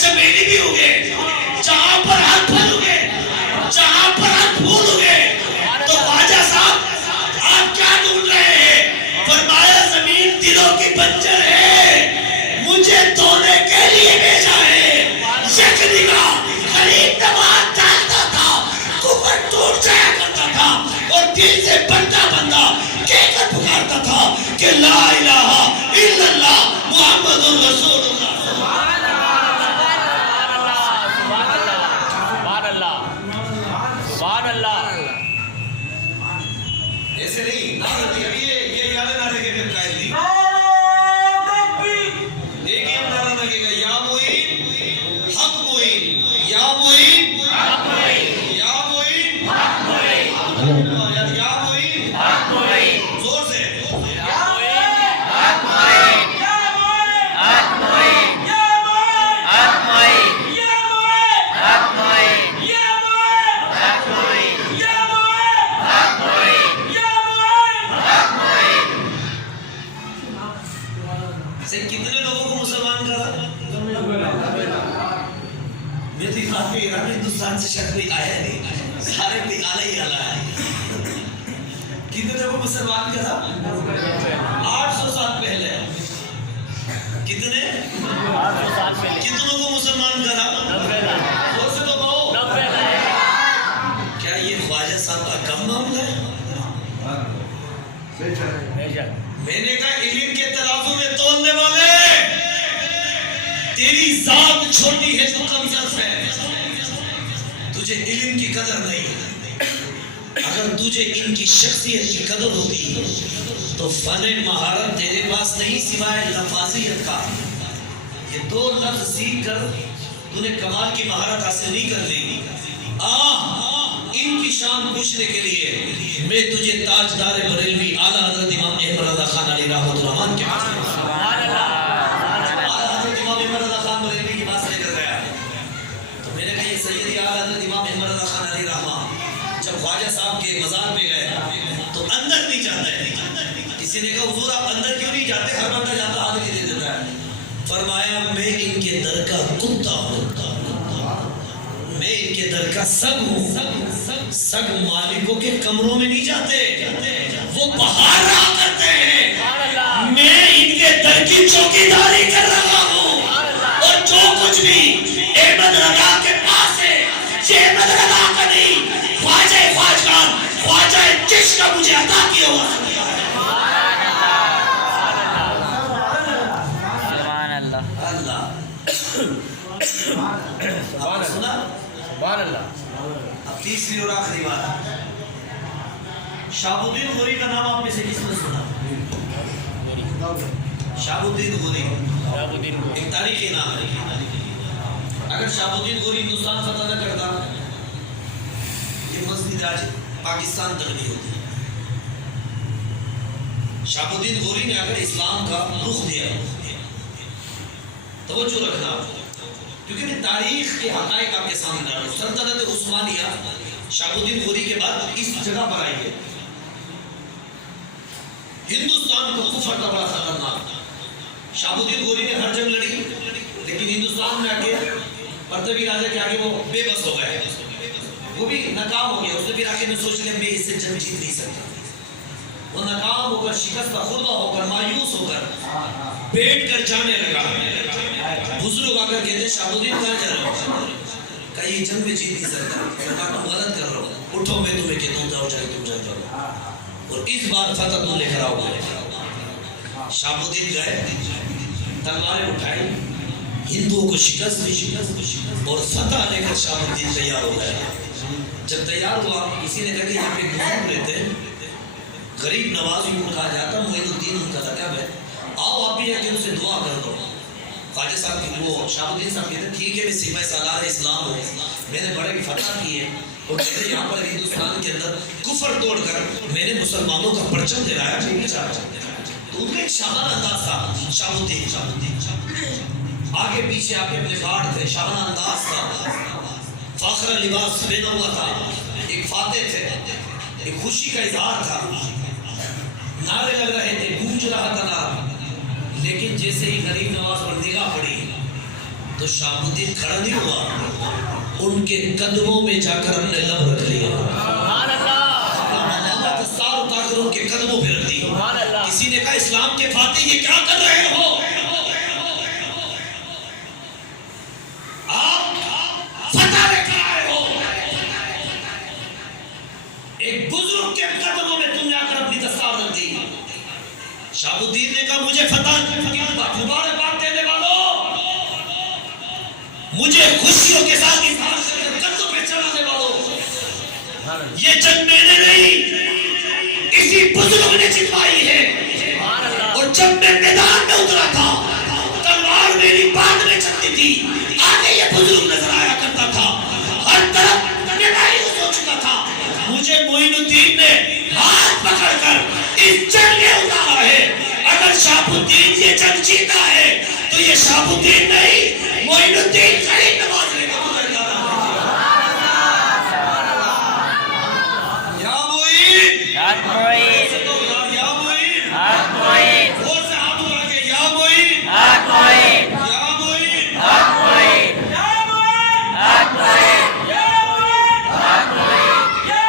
چمیلی بھی ہوگے، جہاں پر ہر پھل ہوگے، جہاں پر ہر پھول ہوگے. تو خواجہ صاحب آپ کیا ڈھونڈ رہے ہیں؟ فرمایا زمین دلوں کی بنجر ہے، مجھے دھونے کے لیے بھیجا ہے. یک نگاہ غریب نواز ڈالتا تھا، کفر ٹوٹ جایا کرتا تھا اور دل سے بندہ بندہ کہہ کر پکارتا تھا کہ لا الہ الا اللہ محمد رسول اللہ. ایسے نہیں یہ یاد نعرے کے پھر قائل دی. ایک ہی ہم نعرہ لگے گا، یا معین حق معین، یا معین حق معین، یا معین حق معین، یا معین حق معین. زور سے یا معین حق معین، یا معین حق معین، یا معین حق معین، یا معین حق معین، یا معین حق معین، یا معین حق معین، یا معین حق معین. سے کتنے لوگوں کو مسلمان کرا؟ یہ تھی کافی ایران ہندوستان سے شاید کوئی آیا نہیں، سارے کوئی آلہ ہی آلہ ہے. کتنے لوگوں کو مسلمان کرا؟ 800 سال پہلے. کتنے؟ 800 سال پہلے. کتنوں کو مسلمان کرا؟ 90. اور سے تو کہو 90. کیا یہ خواجہ صاحب کا کم معاملہ ہے؟ میں نے کہا علم کے ترازو میں تولنے والے، تیری ذات چھوٹی ہے تو کمزور ہے، تجھے علم کی قدر نہیں. اگر تجھے ان کی شخصیت کی قدر ہوتی تو فن مہارت تیرے پاس نہیں سوائے لفاظیت کا. یہ 2 لفظ سیکھ کر تو نے کمال کی مہارت حاصل نہیں کر لی. ان کی شان پوچھنے کے لیے میں تجھے تاجدار بریلوی اعلیٰ حضرت امام احمد رضا خان علیہ رحمۃ الرحمان کے پاس حضرت امام احمد رضا خان بریلوی کے پاس لے کر گیا. تو میں نے کہا یہ سیدی اعلیٰ حضرت امام احمد رضا خان علیہ رحمۃ جب خواجہ صاحب کے مزار پہ گئے تو اندر نہیں جاتے. کسی نے کہا حضور آپ اندر کیوں نہیں جاتے؟ ہر بندہ جاتا آدمی دے دیتا ہے. فرمایا میں ان کے در کا کتا ہوں، میں ان کے در کا سگ ہوں. سگ مالکوں کے کمروں میں نہیں جاتے، وہ باہر رہا کرتے ہیں. میں ان کے در کی چوکیداری کر رہا ہوں، اور جو کچھ بھی احمد رضا کے پاس ہے یہ احمد رضا کا نہیں، خواجہ خواجگان خواجہ چشت کا مجھے عطا کیا ہوا. اب تیسری اور آخری بات، شہاب الدین غوری کا نام آپ میں سے کس نے سنا؟ شہاب الدین غوری ایک تاریخی نام ہے. اگر شہاب الدین غوری ہندوستان فتح نہ کرتا یہ مسجد آج پاکستان تک نہیں ہوتی. شہاب الدین غوری نے اگر اسلام کا رخ دیا، توجہ رکھنا کیونکہ میں تاریخ کے حقائق آپ کے سامنے آ رہا ہوں. سلطنت عثمانیہ شہاب الدین غوری کے بعد اس جگہ پر آئی ہے. ہندوستان کو کفر کا بڑا خطرناک تھا. شہاب الدین غوری نے ہر جنگ لڑی، لیکن ہندوستان میں آگے پرتوی راجہ کے آگے وہ بے بس ہو گئے، وہ بھی ناکام ہو گیا. اس نے پھر آخر میں سوچ لیا میں اس سے جنگ جیت نہیں سکتا. وہ ناکام ہو کر شکستہ خوردہ ہو کر مایوس ہو کر بیٹھ کر جانے لگا. بزرگ آ کر کہتے شہاب الدین کہاں جا رہے ہو؟ کہا یہ جنگ میں جیت نہیں سکتا. کہا تم غلط کر رہے ہو، اٹھو میں تمہیں کہتا ہوں جاؤ، چاہے تم جاؤ، اور اس بار فتح تم لے کر آؤ گے. شہاب الدین گئے، تلواریں اٹھائی، ہندوؤں کو شکست دی اور فتح لے کر شہاب الدین تیار ہو گئے. جب تیار ہوا کسی نے کہا کہ یہاں پہ دعا لیتے غریب نواز کو کہا جاتا، معین الدین ان کا لقب ہے، آؤ آپ بھی آ کے ان سے دعا کر دو. خواجہ صاحب کی وہ شہاب الدین صاحب کہتے ہیں ٹھیک ہے میں سپاہی سالار اسلام ہوں، میں نے بڑے فتح کیے اور کہتے یہاں پر ہندوستان کے اندر کفر توڑ کر میں نے مسلمانوں کا پرچم لہرایا. تو ان کا ایک شاہانہ انداز تھا. شہاب الدین آگے پیچھے آپ کے اپنے گارڈ تھے، شاہانہ انداز تھا، فاخرہ لباس پہنا ہوا تھا، ایک فاتح تھے، ایک خوشی کا اظہار تھا. نعرے لگ رہے تھے، گونج رہا تھا نعرہ. لیکن جیسے ہی غریب نواز پر نگاہ پڑی تو شہاب الدین کھڑا نہیں ہوا، ان کے قدموں میں جا کر ہم نے لب رکھ لیا، دستار اتار کر ان کے قدموں پہ رکھ دی۔ کسی نے کہا اسلام کے فاتح یہ کیا کر رہے ہو؟ آپ فتح لے کر آئے ہو، ایک بزرگ کے قدموں میں تم نے آ کر اپنی دستار رکھ دی۔ شہاب الدین نے کہا مجھے فتح مبارکباد دینے والوں، مجھے خوشیوں کے ساتھ اظہار کر قدموں پہ چڑھانے والوں، یہ جنگ میں نے نہیں کسی بزرگ نے جتوائی ہے، اور جب میں میدان میں اترا تھا تلوار میری بعد میں چلتی تھی، آگے یہ بزرگ نظر آیا کرتا تھا، ہر طرف لڑائی ہو چکا تھا، مجھے معین الدین نے ہاتھ پکڑ کر اس جنگ میں اتارا ہے۔ اگر شہاب الدین یہ جنگ جیتا ہے تو یہ شہاب الدین نہیں معین الدین کریم نواز لے گا۔ یا معین، یا معین، یا معین، اور سے ہاتھ اٹھا کے یا معین، یا معین، یا معین، یا معین، یا معین، یا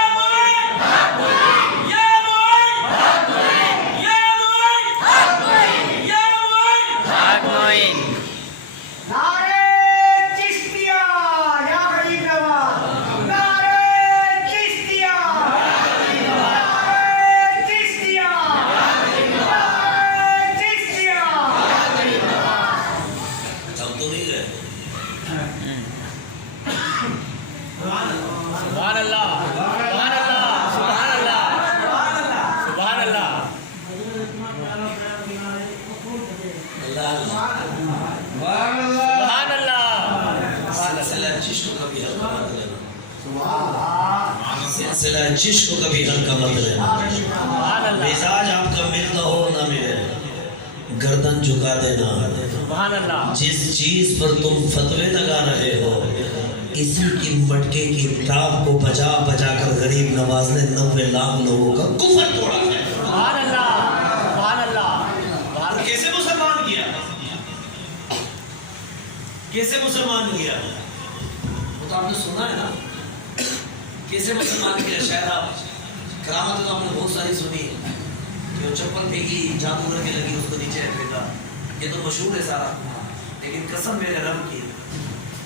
معین، یا سلسلہ جشق کو کبھی ہلکا مت لینا، مزاج آپ کا ملتا ہو نہ ملے گردن جھکا دینا۔ جس چیز پر تم فتوے لگا رہے ہو اسی کی مٹکے کی ٹاپ کو بجا بجا کر غریب نواز نے 90 لاکھ لوگوں کا کفر توڑا ہے۔ کیسے مسلمان کیا، کیسے مسلمان کیا، وہ تو آپ نے سنا ہے نا کیسے مسلمان کیا۔ شاید آپ کرامت تو آپ نے بہت ساری سنی کہ وہ چپل پھینکی جادوگر کے لگی اس کو نیچے پھینکا، یہ تو مشہور ہے سارا، لیکن قسم میرے رب کی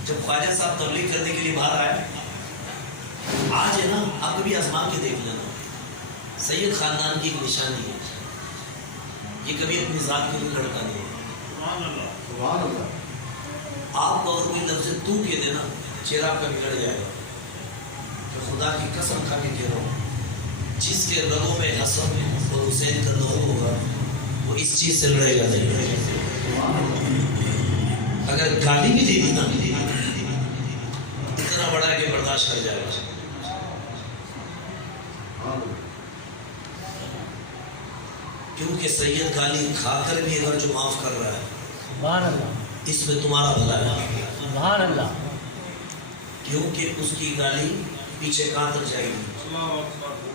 جب خواجہ صاحب تبلیغ کرنے کے لیے باہر آئے، آج ہے نا آپ کبھی آزما کے دیکھ لینا، سید خاندان کی ایک نشانی ہے، یہ کبھی اپنی ذات کے لیے لڑکا نہیں ہے۔ آپ کو اگر کوئی لفظ تو کہہ دینا چہرہ آپ کا بگڑ جائے گا، تو خدا کی قسم کھا کے کہہ رہا ہوں جس کے رگوں میں حسن اور حسین کا لہو ہوگا وہ اس چیز سے لڑے گا نہیں۔ اگر گالی بھی دے دی نا اتنا بڑا ہے کہ برداشت کر جائے گا۔ کیونکہ سید گالی کھا کر بھی اگر جو معاف کر رہا ہے اس میں تمہارا بھلا ہے، کیونکہ اس کی گالی پیچھے کہاں تک جائے گی،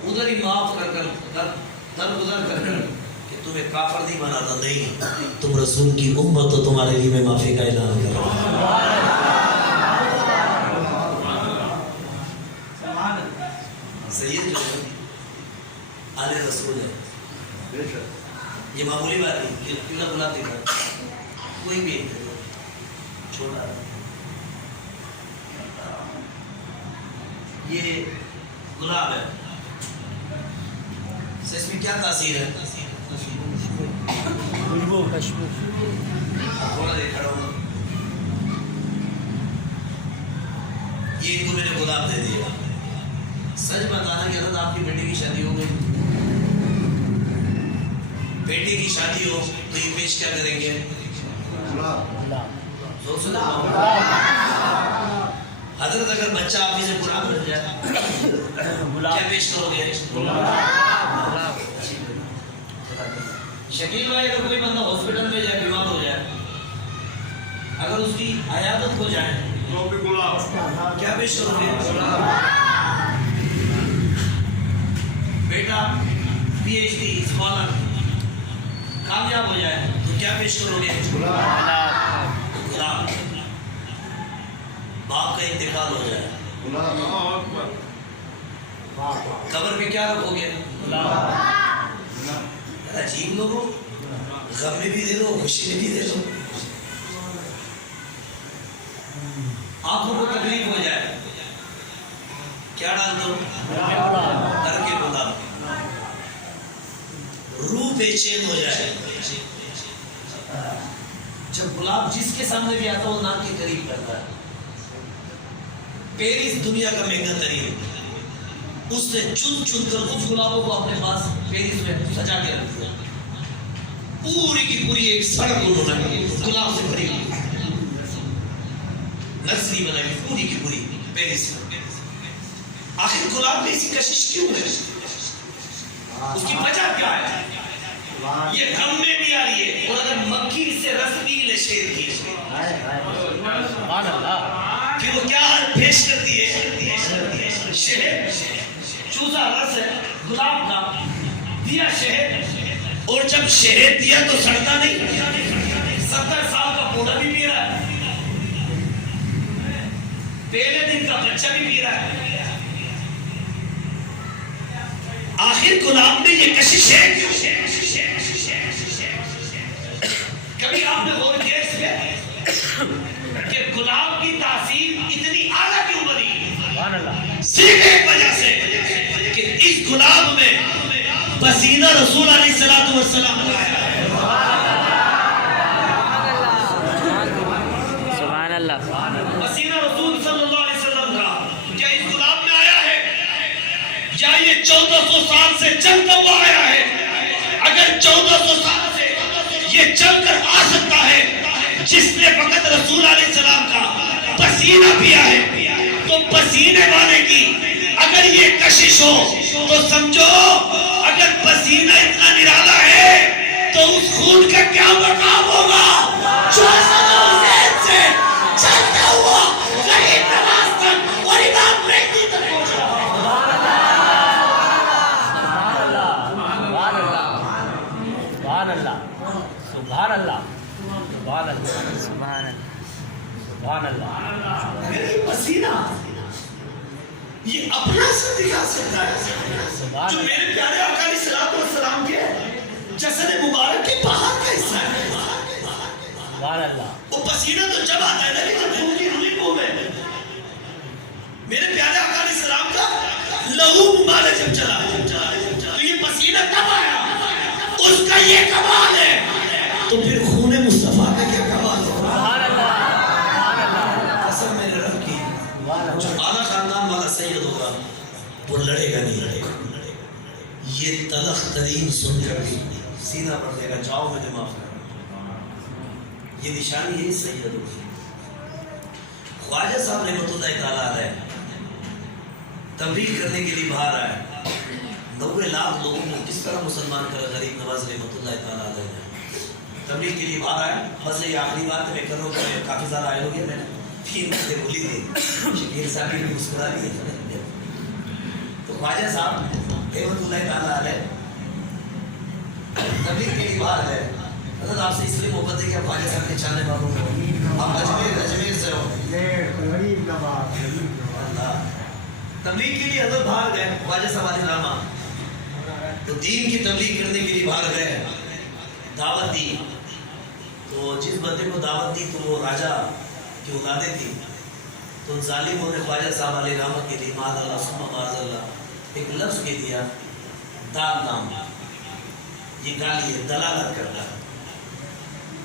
ادھر ہی معاف کر کر در گزر کر کر کہ تمہیں کافر نہیں بناتا، نہیں تم رسول کی امت تو تمہارے لیے میں معافی کا اعلان کر رہا ہوں۔ سید جو ہے آل رسول ہے، یہ معمولی بات نہیں کہ کیوں نہ بلاتے گا کوئی بھی چھوٹا یہ گلاب ہے، اس میں کیا تاثیر ہے، تھوڑا دیر کھڑا ہوگا، یہ کو میں نے گلاب دے دیا، سچ بتانا کہ اگر آپ کی بیٹی کی شادی ہو گئی، بیٹی کی شادی ہو تو یہ پیش کیا کریں گے، حضرت اگر بچہ آپ سے قرآن بن جائے کیا پیش کرو گے، شکیل بھائی اگر کوئی بندہ ہاسپٹل میں جائے بیمار ہو جائے اگر اس کی عیادت ہو جائے کیا پیش کرو گے، بیٹا پی ایچ ڈی اسکالر کامیاب ہو جائے تو کیا پیش کرو گے، گلاب۔ انتقال ہو جائے قبر میں کیا رکھو گے؟ عجیب لوگوں، غم میں بھی دے دو، خوشی میں بھی دے دو. آنکھوں کو تکلیف ہو جائے کیا ڈال دو؟ ترک گلاب. روح بے چین ہو جائے جب گلاب جس کے سامنے بھی آتا وہ ناک کے قریب کرتا ہے. پیرس دنیا کا مہنگا ترین، اس نے چن چن کر اس گلابوں کو اپنے پاس پیرس میں سجا کے رکھ دیا. پوری کی پوری ایک سڑک انہوں نے گلاب سے بھری ہوئی نرسری بنائی پوری کی پوری پیرس میں. آخر گلاب میں ایسی کشش کیوں ہے؟ اس کی وجہ کیا ہے؟ یہ غم میں بھی آ رہی ہے. اور اگر مکھی سے رس پی لے شیر کی پھر وہ کیا حال پیش کرتی ہے؟ شہد چوزا رس ہے گلاب کا دیا شہد، اور جب شہد دیا تو سڑتا نہیں. 70 سال کا بوڑھا بھی پی رہا ہے، پہلے دن کا بچہ بھی پی رہا ہے. آخر گلاب میں یہ کشش ہے کیوں؟ کبھی آپ نے غور کیا اس پہ کہ گلاب کی تاثیر اتنی اعلیٰ کیوں بنی؟ صرف ایک وجہ سے کہ اس گلاب میں پسینہ رسول علیہ السلام کا آیا ہے. سبحان اللہ. پسینہ رسول صلی اللہ علیہ وسلم کا کیا اس گلاب میں آیا ہے یا یہ 1400 سال سے چلتا ہوا آیا ہے؟ اگر 1400 سال سے یہ چل کر آ سکتا ہے جس نے فقط رسول علیہ السلام کا پسینہ پیا ہے، تو پسینے والے کی اگر یہ کشش ہو تو سمجھو اگر پسینہ اتنا نرالا ہے تو اس خون کا کیا مقام ہوگا جو حسن حسین سے چلتا ہوا غریب نواز تک اور امام مہدی تک پہنچا. سبحان اللہ. سبحان اللہ. سبحان اللہ. سبحان اللہ. سبحان اللہ. میرے پسینہ یہ اپنا اثر دکھا سکتا ہے جو میرے پیارے آقا علیہ السلام کے جسد مبارک کے باہر کا حصہ ہے. سبحان اللہ. وہ پسینہ تو جب آتا ہے لیکن خون کی ہمیں کو میں میرے پیارے آقا علیہ السلام کا لہو مبارک جب چلا تو یہ پسینہ کب آیا؟ اس کا یہ کمال ہے تو پھر خون مصطفیٰ کا کیا کمال ہے؟ سبحان اللہ. قسم میں نے رب کی جو اعلیٰ خاندان والا سید ہوگا وہ لڑے گا نہیں لڑے گا. یہ تلخ ترین سن کر بھی سینہ پر دے گا جاؤ میں دماغ کر. یہ نشانی ہے سید ہوگی. خواجہ صاحب رحمۃ اللہ تعالیٰ علیہ تبلیغ کرنے کے لیے باہر آئے. 90 لاکھ لوگوں کو کس طرح مسلمان کر غریب نواز رحمۃ اللہ تعالیٰ علیہ نے تبلیغ کے لیے باہر آئے. بس یہ آخری بات میں کروں کہ کافی زیادہ آئے ہو گئے. میں 3 ہفتے بولی تھی شکیر صاحب بھی مسکرا دیے. تو خواجہ صاحب رحمۃ اللہ تعالیٰ علیہ تبلیغ کے لیے باہر آئے. حضرت آپ سے اس لیے محبت ہے کہ آپ خواجہ صاحب کے چاہنے والوں کو آپ اجمیر سے ہو. تبلیغ کے لیے حضرت باہر گئے خواجہ صاحب علیہ رحمہ تو دین کی تبلیغ کرنے کے لیے باہر گئے. دعوت دی تو جس بندے کو دعوت دی تو وہ راجہ کی اولادیں تھی. تو ظالموں نے خواجہ صاحب علیہ رحمہ کے لیے معاذ اللہ ثم معاذ اللہ ایک لفظ کہہ دیا دال نام. یہ گالی ہے، دلالت کرتا ہے.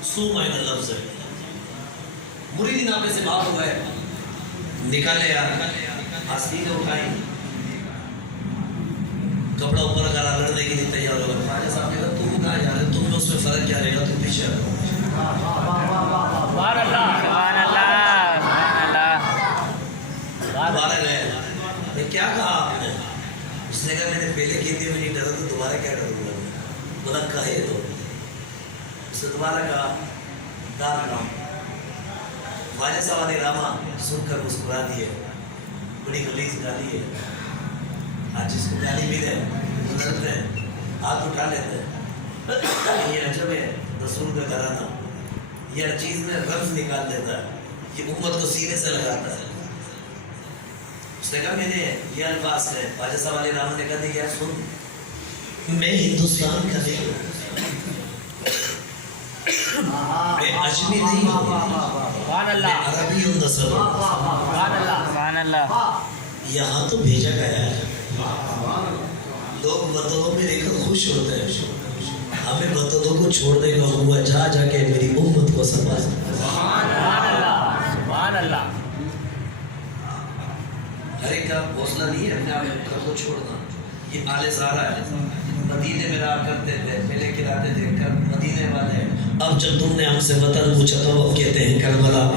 سو معنی لفظ ہے. مریدین آپ سے بات ہو گئے نکالے یار آستینیں اٹھائیں کپڑا اوپر کرا لڑنے کے لیے تیار ہوگا. خواجہ صاحب نے کہا تم کہاں جا رہے؟ تم میں اس میں فرق کیا رہے گا؟ تم پیچھے رہو. سبحان اللہ. سبحان اللہ. دوبارہ گئے. کیا کہا آپ نے؟ اس نے کہا میں نے پہلے کی تھی مجھے ڈر تو دوبارہ کیا ڈروں گا؟ بولا کہے تو. اس نے دوبارہ کہا دار نام. خواجہ صاحب علیہ رحمہ سن کر مسکرا دیے. بڑی غلیظ گالی ہے. آج جس کو گالی ملے حضرت نے ہاتھ اٹھا لیتے ہیں. یہ عجب ہے رسول کا گھرانہ. یہ ہر چیز میں رمز نکال دیتا ہے. یہ امت کو سینے سے لگاتا ہے. نے کہا میں نے یہ الفاظ ہے خواجہ صاحب علی رحمت نے کہا دی کیا سن میں ہندوستان کا نہیں ہوں میں اجمی نہیں ہوں سبحان میں اللہ عربی ہوں نصر ہوں سبحان اللہ سبحان اللہ یہاں تو بھیجا گیا ہے لوگ وطنوں میں دیکھ کر خوش ہوتے ہیں ہمیں وطنوں کو چھوڑنے کا ہوا جا جا کے میری امت کو سنبھال سبحان اللہ سبحان اللہ ہر ایک کا حوصلہ نہیں ہے اپنے آپ کو چھوڑنا یہ آل زہرا ہے مدینے میں رہا کرتے تھے پہلے کراتے تھے مدینے والے اب جب تم نے ہم سے وطن پوچھا تو اب کہتے ہیں کربلا